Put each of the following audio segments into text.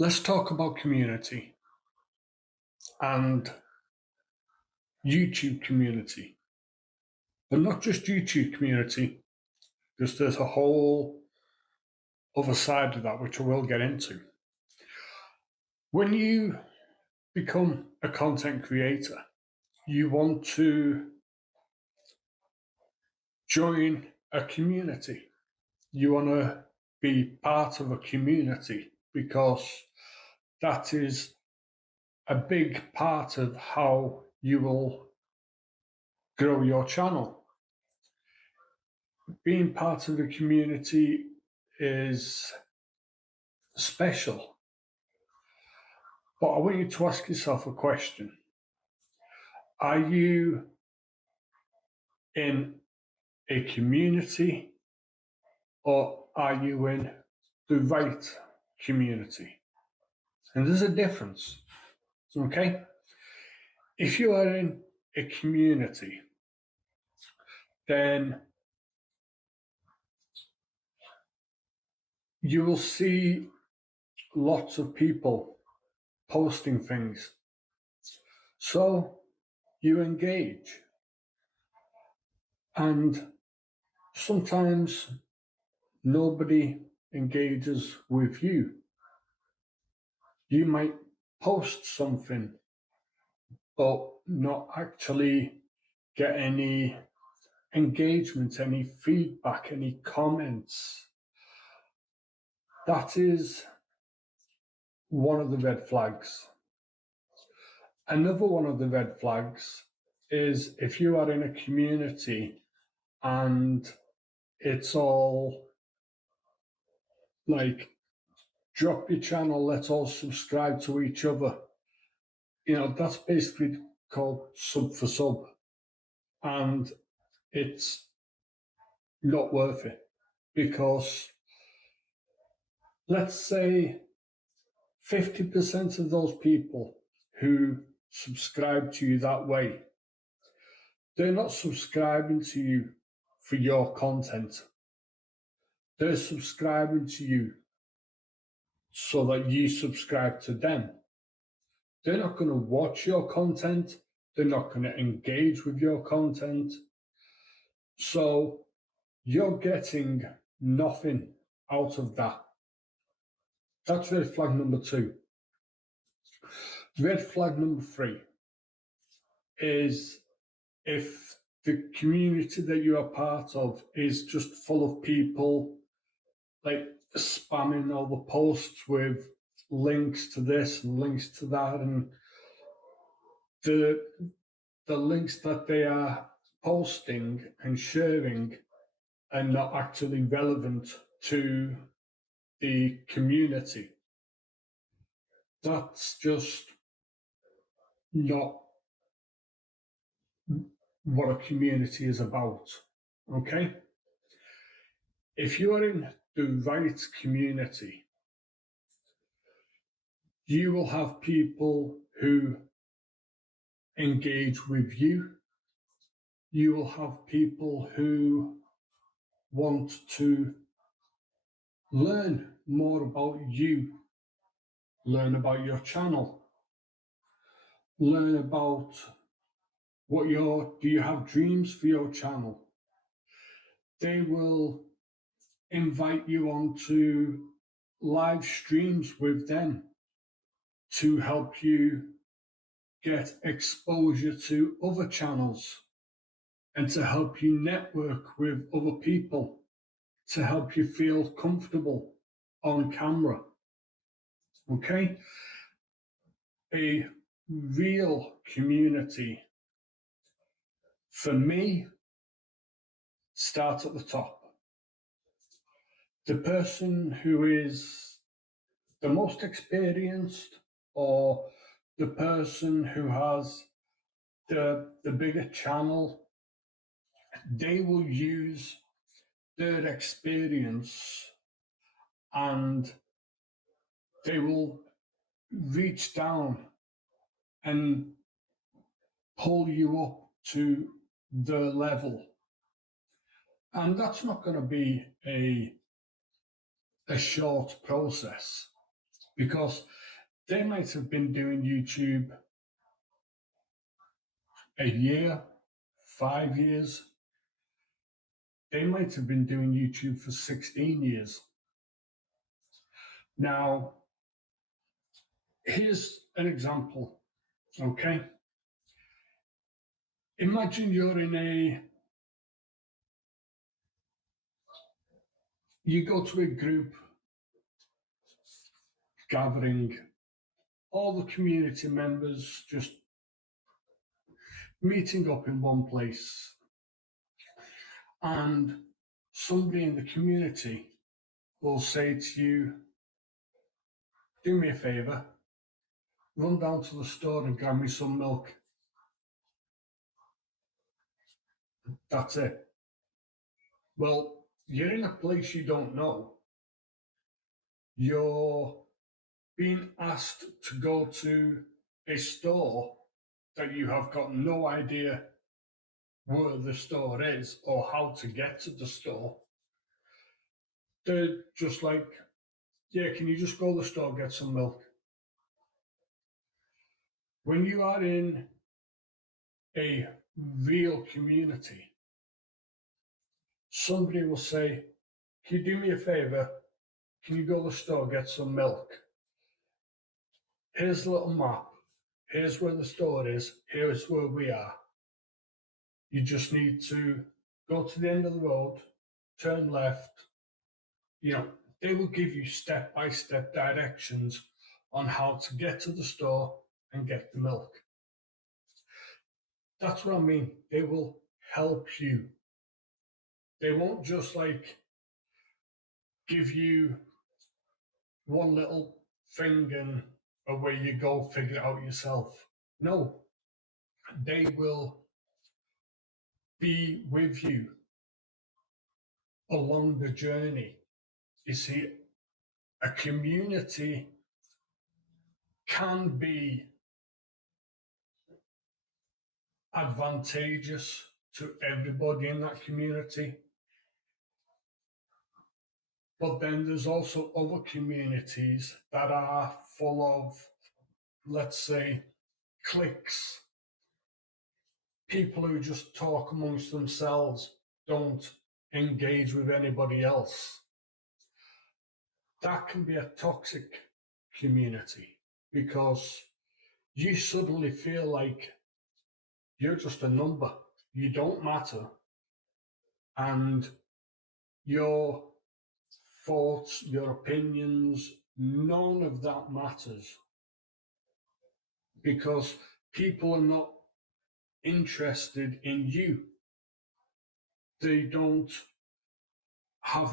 Let's talk about community and YouTube community, but not just YouTube community, because there's a whole other side of that, which I will get into. When you become a content creator, you want to join a community. You want to be part of a community because that is a big part of how you will grow your channel. Being part of a community is special, but I want you to ask yourself a question. Are you in a community or are you in the right community? And there's a difference, okay? If you are in a community, then you will see lots of people posting things. So you engage. And sometimes nobody engages with you. You might post something, but not actually get any engagement, any feedback, any comments. That is one of the red flags. Another one of the red flags is if you are in a community and it's all like, drop your channel, let's all subscribe to each other. That's basically called sub for sub. And it's not worth it because let's say 50% of those people who subscribe to you that way, they're not subscribing to you for your content. They're subscribing to you so that you subscribe to them. They're not going to watch your content. They're not going to engage with your content. So you're getting nothing out of that. That's red flag number 2. Red flag number 3 is if the community that you are part of is just full of people like spamming all the posts with links to this and links to that, and the links that they are posting and sharing are not actually relevant to the community. That's just not what a community is about, okay? If you are in the right community, you will have people who engage with you. You will have people who want to learn more about you, learn about your channel, learn about do you have dreams for your channel? They will invite you onto live streams with them to help you get exposure to other channels and to help you network with other people, to help you feel comfortable on camera. Okay? A real community, for me, starts at the top. The person who is the most experienced or the person who has the bigger channel, they will use their experience and they will reach down and pull you up to their level. And that's not going to be a short process, because they might have been doing YouTube a year, 5 years. They might have been doing YouTube for 16 years. Now, here's an example, okay? Imagine you go to a group gathering, all the community members just meeting up in one place, and somebody in the community will say to you, do me a favour, run down to the store and grab me some milk. That's it. Well, you're in a place you don't know. You're being asked to go to a store that you have got no idea where the store is or how to get to the store. They're just like, yeah, can you just go to the store, get some milk? When you are in a real community, somebody will say, can you do me a favor? Can you go to the store, get some milk? Here's a little map. Here's where the store is. Here's where we are. You just need to go to the end of the road, turn left. They will give you step-by-step directions on how to get to the store and get the milk. That's what I mean. They will help you. They won't just give you one little thing and away you go, figure it out yourself. No, they will be with you along the journey. You see, a community can be advantageous to everybody in that community. But then there's also other communities that are full of, let's say, cliques. People who just talk amongst themselves, don't engage with anybody else. That can be a toxic community because you suddenly feel like you're just a number. You don't matter. And your thoughts, your opinions, none of that matters because people are not interested in you. They don't have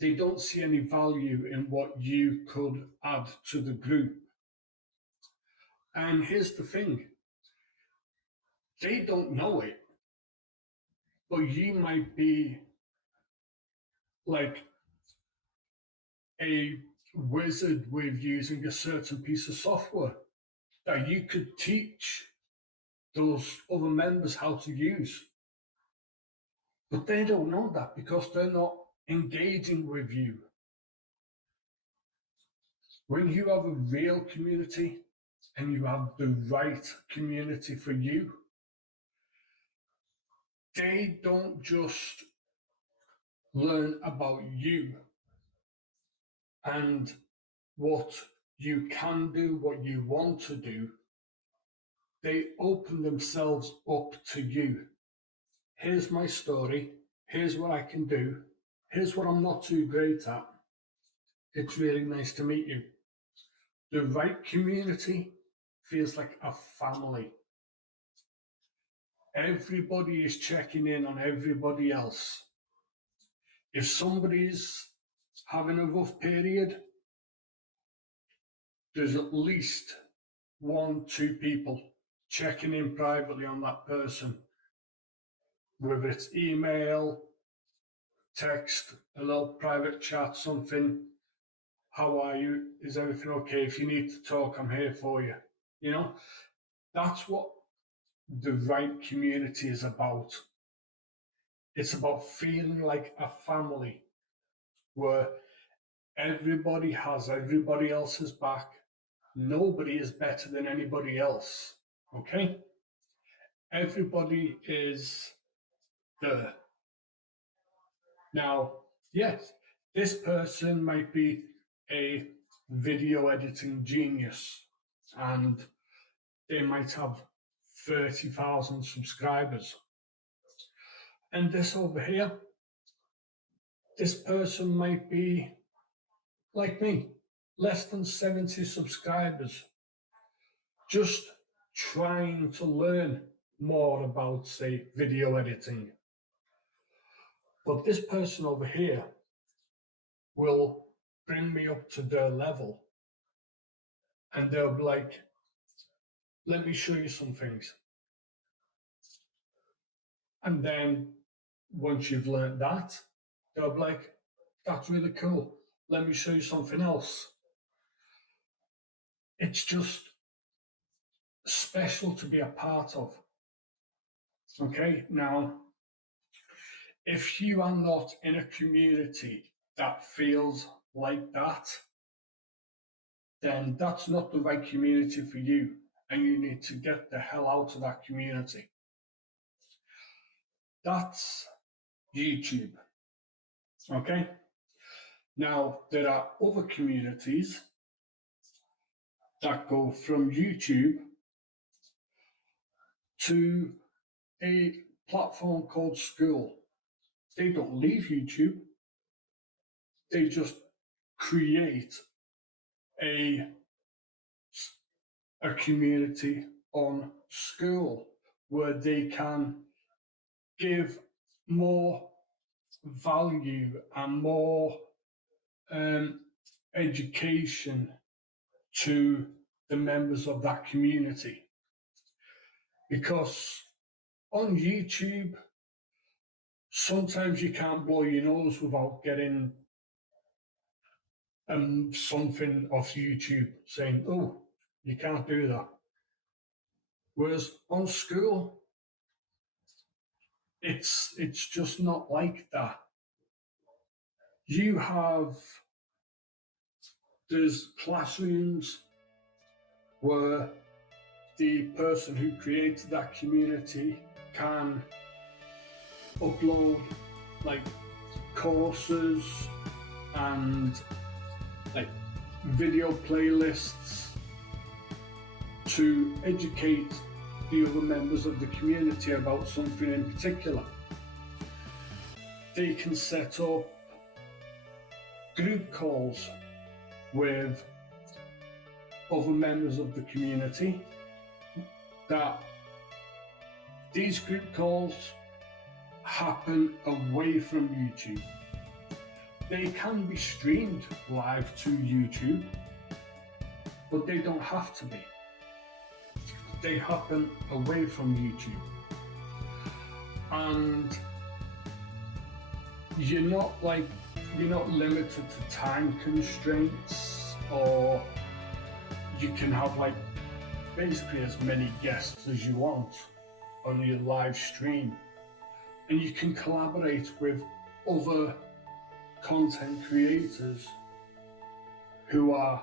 they don't see any value in what you could add to the group. And here's the thing, they don't know it, but you might be like a wizard with using a certain piece of software that you could teach those other members how to use. But they don't know that because they're not engaging with you. When you have a real community and you have the right community for you, they don't just learn about you and what you can do, what you want to do. They open themselves up to you. Here's my story. Here's what I can do. Here's what I'm not too great at. It's really nice to meet you. The right community feels like a family. Everybody is checking in on everybody else. If somebody's having a rough period, there's at least 1-2 people checking in privately on that person, whether it's email, text, a little private chat, something. How are you? Is everything okay? If you need to talk, I'm here for you. That's what the right community is about. It's about feeling like a family where Everybody has everybody else's back. Nobody is better than anybody else. Okay? Everybody is there. Now, yes, this person might be a video editing genius and they might have 30,000 subscribers. And this over here, this person might be like me, less than 70 subscribers, just trying to learn more about, say, video editing. But this person over here will bring me up to their level and they'll be like, let me show you some things. And then once you've learned that, they'll be like, that's really cool. Let me show you something else. It's just special to be a part of. Okay, now, if you are not in a community that feels like that, then that's not the right community for you, and you need to get the hell out of that community. That's YouTube. Okay? Now, there are other communities that go from YouTube to a platform called School. They don't leave YouTube. They just create a community on School where they can give more value and more education to the members of that community. Because on YouTube, sometimes you can't blow your nose without getting something off YouTube saying, oh, you can't do that. Whereas on School, it's just not like that. There's classrooms where the person who created that community can upload like courses and like video playlists to educate the other members of the community about something in particular. They can set up group calls with other members of the community. That these group calls happen away from YouTube. They can be streamed live to YouTube, but they don't have to be. They happen away from YouTube. And you're not limited to time constraints, or you can have like basically as many guests as you want on your live stream, and you can collaborate with other content creators who are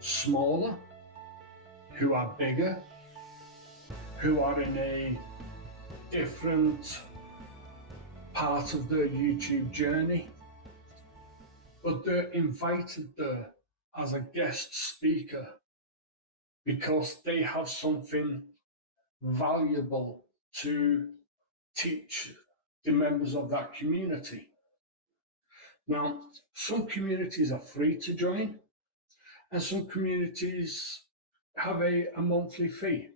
smaller, who are bigger, who are in a different part of their YouTube journey, but they're invited there as a guest speaker because they have something valuable to teach the members of that community. Now, some communities are free to join, and some communities have a monthly fee.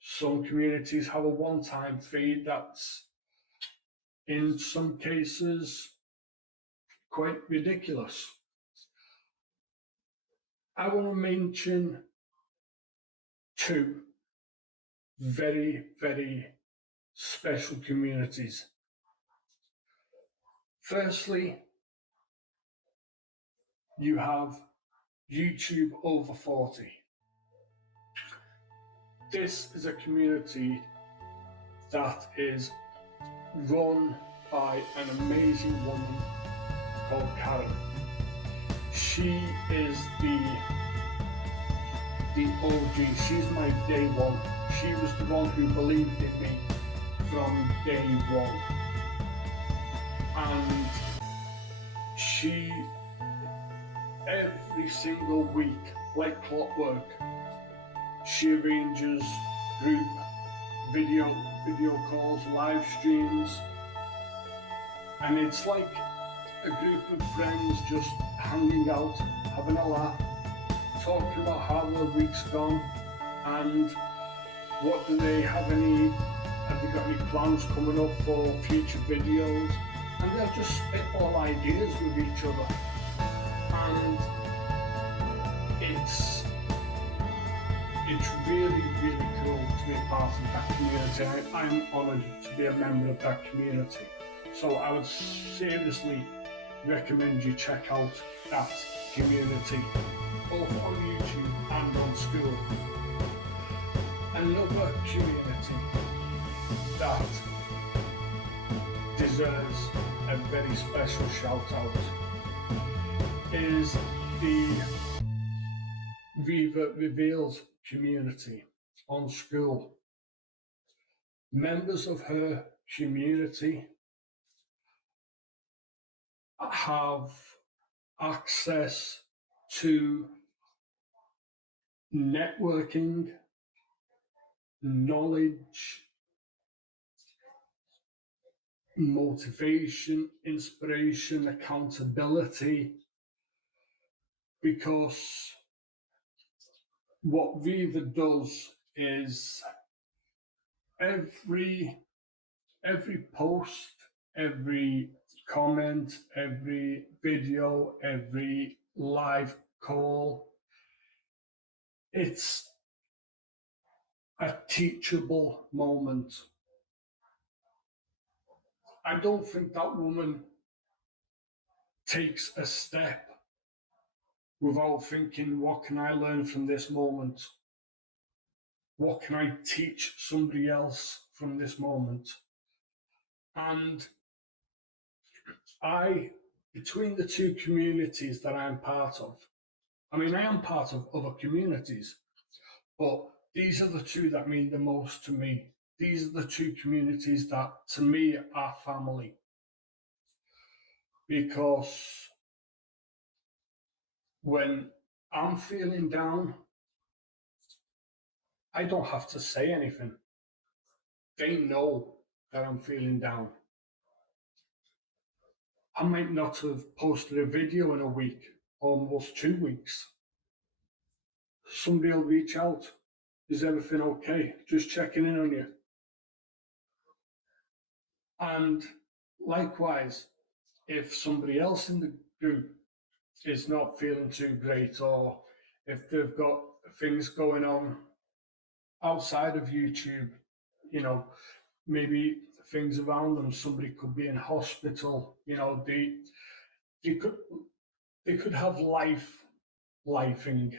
Some communities have a one-time fee that's, in some cases, quite ridiculous. I want to mention two very, very special communities. Firstly, you have YouTube Over 40. This is a community that is run by an amazing woman called Karen. she is the OG. She's my day one. She was the one who believed in me from day one. And she, every single week, like clockwork, she arranges group video calls, live streams, and it's like a group of friends just hanging out, having a laugh, talking about how their week's gone, and what do they have have they got any plans coming up for future videos, and they'll just spitball ideas with each other, and it's really, really cool to be a part of that community. I'm honoured to be a member of that community. So I would seriously recommend you check out that community, both on YouTube and on school. Another community that deserves a very special shout out is the Viva Reveals community on school. Members of her community have access to networking, knowledge, motivation, inspiration, accountability, because what Viva does is every post, every comment, every video, every live call, it's a teachable moment. I don't think that woman takes a step without thinking, what can I learn from this moment? What can I teach somebody else from this moment? And between the two communities that I'm part of, I mean, I am part of other communities, but these are the two that mean the most to me. These are the two communities that, to me, are family. Because when I'm feeling down, I don't have to say anything. They know that I'm feeling down. I might not have posted a video in a week, almost 2 weeks. Somebody will reach out. Is everything okay? Just checking in on you. And likewise, if somebody else in the group is not feeling too great, or if they've got things going on outside of YouTube, maybe things around them, somebody could be in hospital, they could have lifing,